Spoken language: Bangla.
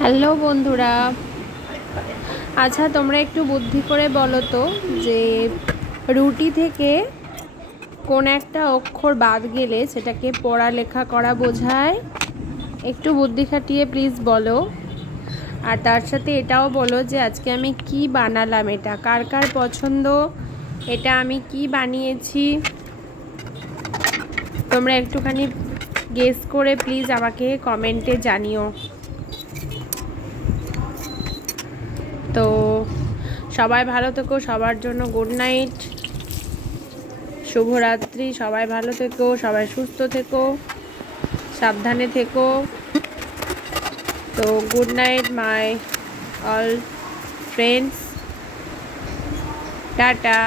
হ্যালো বন্ধুরা। আচ্ছা, তোমরা একটু বুদ্ধি করে বলো তো যে রুটি থেকে কোন একটা অক্ষর বাদ গেলে সেটাকে পড়ালেখা করা বোঝায়? একটু বুদ্ধি খাটিয়ে প্লিজ বলো। আর তার সাথে এটাও বলো যে আজকে আমি কি বানালাম, এটা কার কার পছন্দ, এটা আমি কি বানিয়েছি। তোমরা একটুখানি গেস করে প্লিজ আমাকে কমেন্টে জানিও। তো সবাই ভালো থেকো, সবার জন্য গুড নাইট, শুভরাত্রি। সবাই ভালো থেকো, সবাই সুস্থ থেকো, সাবধানে থেকো। তো good night my all friends, tata.